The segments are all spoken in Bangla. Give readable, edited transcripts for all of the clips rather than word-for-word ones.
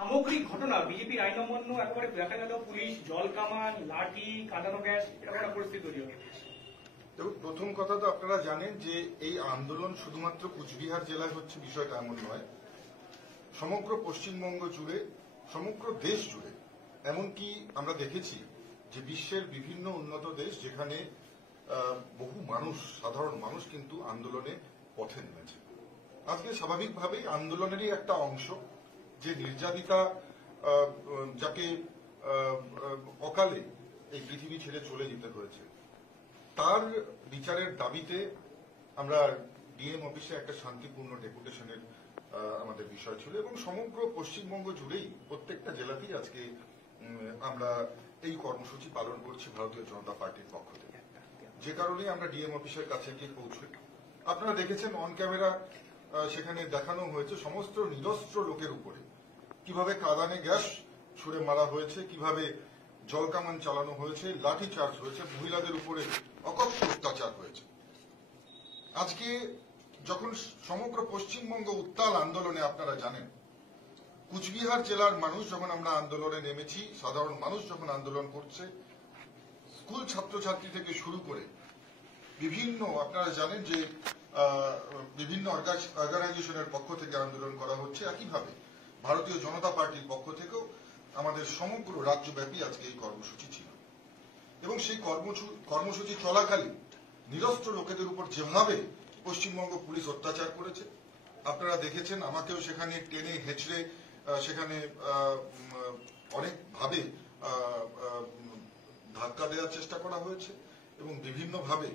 সামগ্রিক ঘটনা বিজেপির আইন অমান্য, একেবারে দেখা গেল পুলিশ জল কামান, লাঠি, কাঁদানো গ্যাস, এরকম একটা পরিস্থিতি তৈরি হবে। প্রথম কথা তো আপনারা জানেন যে এই আন্দোলন শুধুমাত্র কুচবিহার জেলায় হচ্ছে বিষয়টা এমন নয়, সমগ্র পশ্চিমবঙ্গ জুড়ে, সমগ্র দেশ জুড়ে। এমনকি আমরা দেখেছি যে বিশ্বের বিভিন্ন উন্নত দেশ যেখানে বহু মানুষ, সাধারণ মানুষ কিন্তু আন্দোলনে পথে নেমেছে। আজকে স্বাভাবিকভাবেই আন্দোলনেরই একটা অংশ যে নির্যাতিতা, যাকে অকালে এই পৃথিবী ছেড়ে চলে যেতে হয়েছে, তার বিচারের দাবিতে আমরা ডিএম অফিসে একটা শান্তিপূর্ণ ডেপুটেশনের আমাদের বিষয় ছিল এবং সমগ্র পশ্চিমবঙ্গ জুড়েই প্রত্যেকটা জেলাতেই আজকে আমরা এই কর্মসূচি পালন করছি ভারতীয় জনতা পার্টির পক্ষ থেকে। যে কারণে আমরা ডিএম অফিসের কাছে গিয়ে পৌঁছই। আপনারা দেখেছেন অন ক্যামেরা, সেখানে দেখানো হয়েছে সমস্ত নিরস্ত্র লোকের উপরে কিভাবে কাঁদানে গ্যাস ছুড়ে মারা হয়েছে, কিভাবে জলকামান চালানো হয়েছে, লাঠি চার্জ হয়েছে, মহিলাদের উপরে অকথ্য অত্যাচার হয়েছে। আজকে যখন সমগ্র পশ্চিমবঙ্গ উত্তাল আন্দোলনে, আপনারা জানেন কুচবিহার জেলার মানুষ যখন আমরা আন্দোলনে নেমেছি, সাধারণ মানুষ যখন আন্দোলন করছে, স্কুল ছাত্রছাত্রী থেকে শুরু করে বিভিন্ন, আপনারা জানেন যে বিভিন্ন অর্গানাইজেশনের পক্ষ থেকে আন্দোলন করা হচ্ছে, একইভাবে ভারতীয় জনতা পার্টির পক্ষ থেকেও আমাদের সমগ্র রাজ্যব্যাপী আজকে এই কর্মসূচি ছিল এবং সেই কর্মসূচি চলাকালীন নিরস্ত্র লোকেদের উপর যেভাবে পশ্চিমবঙ্গ পুলিশ অত্যাচার করেছে আপনারা দেখেছেন। আমাকেও সেখানে টেনে হেঁচড়ে সেখানে অনেকভাবে ধাক্কা দেওয়ার চেষ্টা করা হয়েছে এবং বিভিন্নভাবে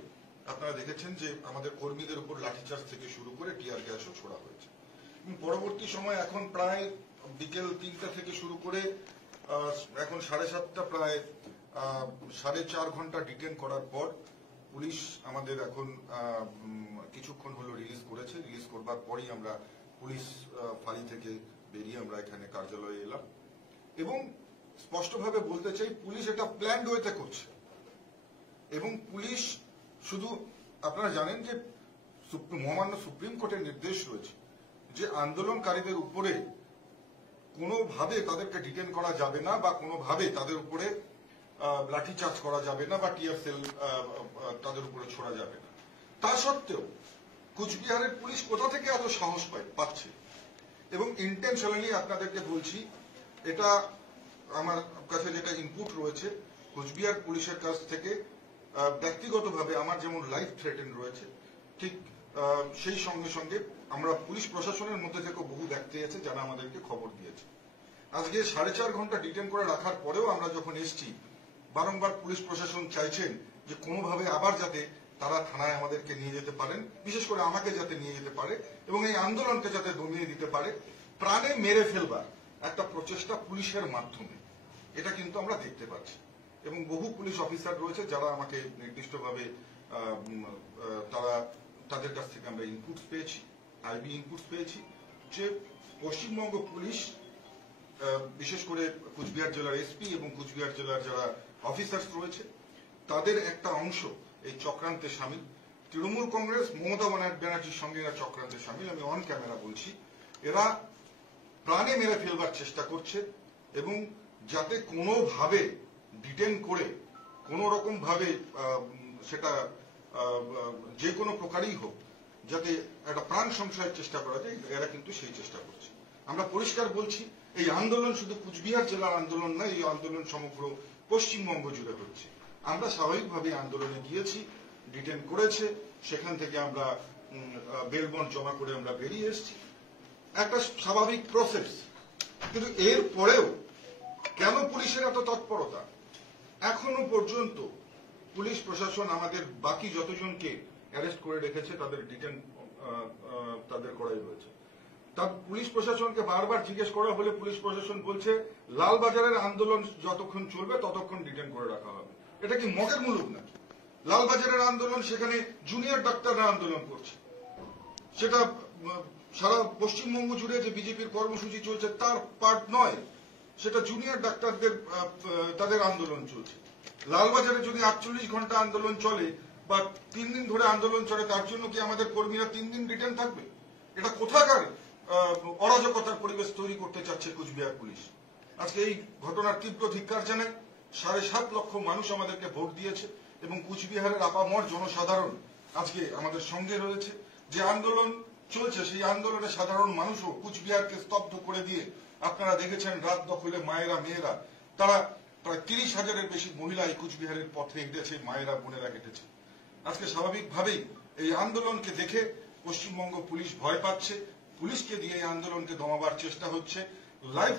আপনারা দেখেছেন যে আমাদের কর্মীদের উপর লাঠিচার্জ থেকে শুরু করে টিয়ার গ্যাসও ছোড়া হয়েছে। পরবর্তী সময় এখন প্রায় বিকেল 3টা থেকে শুরু করে এখন 7:30, প্রায় 4.5 ঘন্টা ডিটেন করার পর পুলিশ আমাদের এখন কিছুক্ষণ হলো রিলিজ করেছে। রিলিজ করবার পরই আমরা পুলিশ ফাঁড়ি থেকে বেরিয়ে আমরা এখানে কার্যালয়ে এলাম এবং স্পষ্টভাবে বলতে চাই পুলিশ এটা প্ল্যান্ড ওয়েতে করছে এবং পুলিশ শুধু, আপনারা জানেন যে মহামান্য সুপ্রিম কোর্টের নির্দেশ রয়েছে যে আন্দোলনকারীদের উপরে কোনোভাবে তাদেরকে ডিটেন করা যাবে না বা কোনোভাবে তাদের উপরে লাঠিচার্জ করা যাবে না বা টিয়ার সেল তাদের উপরে ছোড়া যাবে না। তা সত্ত্বেও কুচবিহারের পুলিশ কোথা থেকে এত সাহস পাচ্ছে এবং ইন্টেনশনালি আপনাদেরকে বলছি, এটা আমার কাছে যেটা ইনপুট রয়েছে কুচবিহার পুলিশের কাছ থেকে, ব্যক্তিগতভাবে আমার যেমন লাইফ থ্রেটেন রয়েছে, ঠিক সেই সঙ্গে সঙ্গে আমরা পুলিশ প্রশাসনের মধ্যে থেকে বহু ব্যক্তি আছে যারা আমাদেরকে খবর দিয়েছে। আজকে 4.5 ঘন্টা ডিটেন করে রাখার পরেও আমরা যখন এসছি, বারংবার পুলিশ প্রশাসন চাইছেন যে কোনোভাবে আবার যাতে তারা থানায় আমাদেরকে নিয়ে যেতে পারেন, বিশেষ করে আমাকে যাতে নিয়ে যেতে পারে এবং এই আন্দোলনকে যাতে দমিয়ে দিতে পারে, প্রাণে মেরে ফেলবার একটা প্রচেষ্টা পুলিশের মাধ্যমে, এটা কিন্তু আমরা দেখতে পাচ্ছি। এবং বহু পুলিশ অফিসার রয়েছে যারা আমাকে নির্দিষ্টভাবে তাদের কাছ থেকে আমরা ইনপুটস পেয়েছি, আইবি ইনপুটস পেয়েছি যে পশ্চিমবঙ্গ পুলিশ, বিশেষ করে কুচবিহার জেলার এসপি এবং কুচবিহার জেলার যারা অফিসার্স রয়েছে, তাদের একটা অংশ এই চক্রান্তে সামিল। তৃণমূল কংগ্রেস মমতা ব্যানার্জির সঙ্গে এরা চক্রান্তে সামিল, আমি অন ক্যামেরা বলছি। এরা প্রাণে মেরে ফেলবার চেষ্টা করছে এবং যাতে কোনোভাবে ডিটেন করে কোন রকম ভাবে সেটা যে কোনো প্রকারই হোক যাতে একটা প্রাণ সংশয়ের চেষ্টা করা যায়, এরা কিন্তু সেই চেষ্টা করছে। আমরা পরিষ্কার বলছি, এই আন্দোলন শুধু কুচবিহার জেলার আন্দোলন নয়, এই আন্দোলন সমগ্র পশ্চিমবঙ্গ জুড়ে হচ্ছে। আমরা স্বাভাবিকভাবে আন্দোলনে গিয়েছি, ডিটেন করেছে, সেখান থেকে আমরা বেল বন্ড জমা করে আমরা বেরিয়ে এসেছি, একটা স্বাভাবিক প্রসেস। কিন্তু এর পরেও কেন পুলিশের এত তৎপরতা? এখনো পর্যন্ত পুলিশ প্রশাসন আমাদের বাকি যতজনকে অ্যারেস্ট করে রেখেছে তাদের ডিটেন তাদের করাই হয়েছে। তার পুলিশ প্রশাসনকে বারবার জিজ্ঞেস করা হলে পুলিশ প্রশাসন বলছে লালবাজারের আন্দোলন যতক্ষণ চলবে ততক্ষণ ডিটেন করে রাখা হবে। এটা কি মগের মুলুক নাকি? লালবাজারের আন্দোলন, সেখানে জুনিয়র ডাক্তাররা আন্দোলন করছে, সেটা সারা পশ্চিমবঙ্গ জুড়ে যে বিজেপির কর্মসূচি চলছে তার পার্ট নয়, সেটা জুনিয়র ডাক্তারদের তাদের আন্দোলন চলছে। লালবাজারে যদি 48 ঘন্টা আন্দোলন চলে বা 3 দিন ধরে আন্দোলন চলে, তার জন্য কি আমাদের কর্মীরা 3 দিন ডিটেন থাকবে? এটা কোথাকার অরাজকতার পরিবেশ তৈরি করতে চাচ্ছে কুচবিহার পুলিশ। আজকে এই ঘটনার তীব্র ধিক্কার জানাই। 7.5 লক্ষ মানুষ আমাদেরকে ভোট দিয়েছে এবং কুচবিহারের আপামর জনসাধারণ আজকে আমাদের সঙ্গে রয়েছে। যে আন্দোলন চলছে সেই আন্দোলনে সাধারণ মানুষও কুচবিহারকে স্তব্ধ করে দিয়ে আপনারা দেখেছেন রাত দখলে মায়েরা মেয়েরা তারা প্রায় 30,000-এর বেশি মহিলা এই কুচবিহারের পথে হেঁটেছে, মায়েরা বোনেরা হেঁটেছে। আজকে স্বাভাবিকভাবেই এই আন্দোলনকে দেখে পশ্চিমবঙ্গ পুলিশ ভয় পাচ্ছে। পুলিশকে দিয়ে এই আন্দোলনকে দমাবার চেষ্টা হচ্ছে, লাইফ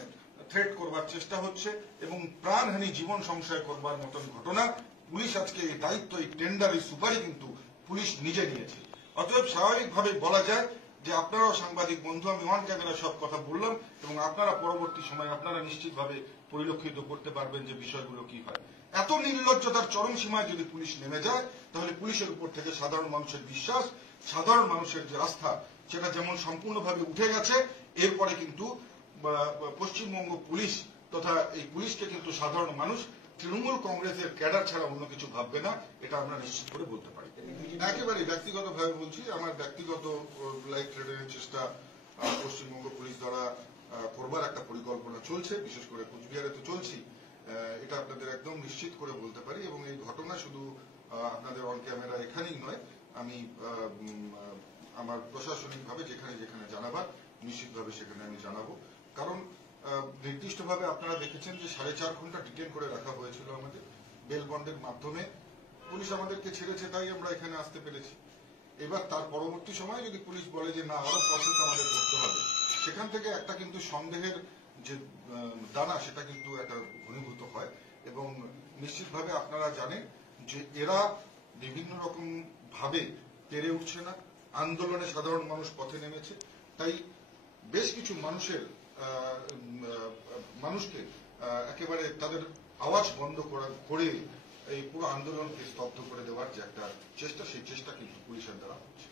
থ্রেট করবার চেষ্টা হচ্ছে এবং প্রাণহানি জীবন সংশয় করবার মতন ঘটনা পুলিশ আজকে এই দায়িত্ব, এই টেন্ডার, এই সুপারি কিন্তু পুলিশ নিজে নিয়েছে। অতএব স্বাভাবিকভাবে বলা যায় যে আপনারাও সাংবাদিক বন্ধু, আমি অন ক্যামেরা সব কথা বললাম এবং আপনারা পরবর্তী সময় আপনারা নিশ্চিতভাবে পরিলক্ষিত করতে পারবেন যে বিষয়গুলো কি হয়। এত নির্লজ্জতার চরম সীমায় যদি পুলিশ নেমে যায় তাহলে পুলিশের উপর থেকে সাধারণ মানুষের বিশ্বাস, সাধারণ মানুষের যে আস্থা সেটা যেমন সম্পূর্ণভাবে উঠে গেছে, এরপরে কিন্তু পশ্চিমবঙ্গ পুলিশ তথা এই পুলিশকে কিন্তু সাধারণ মানুষ তৃণমূল কংগ্রেসের ক্যাডার ছাড়া অন্য কিছু ভাববে না, এটা আমরা নিশ্চিত করে বলতে পারি। একেবারে ব্যক্তিগতভাবে বলছি, আমার ব্যক্তিগত লাইফ থ্রেটের চেষ্টা পশ্চিমবঙ্গ পুলিশ দ্বারা করবার একটা পরিকল্পনা চলছে, বিশেষ করে কুচবিহারে তো চলছি, এটা আপনাদের একদম নিশ্চিত করে বলতে পারি। এবং এই ঘটনা শুধু আপনাদের অন ক্যামেরা এখানেই নয়, আমি আমার প্রশাসনিকভাবে যেখানে যেখানে জানাবার নিশ্চিতভাবে সেখানে আমি জানাবো। কারণ নির্দিষ্টভাবে আপনারা দেখেছেন যে 4.5 ঘন্টা ডিটেন করে রাখা হয়েছিল আমাদের, বেল বন্ডের মাধ্যমে পুলিশ আমাদেরকে ছেড়েছে, তাই আমরা এখানে আসতে পেরেছি। এবার তার পরবর্তী সময় যদি পুলিশ বলে যে না আরো প্রসেস আমাদের করতে হবে, সেখান থেকে একটা কিন্তু সন্দেহের যে দানা সেটা কিন্তু একটা ঘনীভূত হয়। এবং নিশ্চিতভাবে আপনারা জানেন যে এরা বিভিন্ন রকম ভাবে পেরে উঠছে না, আন্দোলনে সাধারণ মানুষ পথে নেমেছে, তাই বেশ কিছু মানুষকে একেবারে তাদের আওয়াজ বন্ধ করে এই পুরো আন্দোলনকে স্তব্ধ করে দেওয়ার যে একটা চেষ্টা, সেই চেষ্টা কিন্তু পুলিশের দ্বারা হচ্ছে।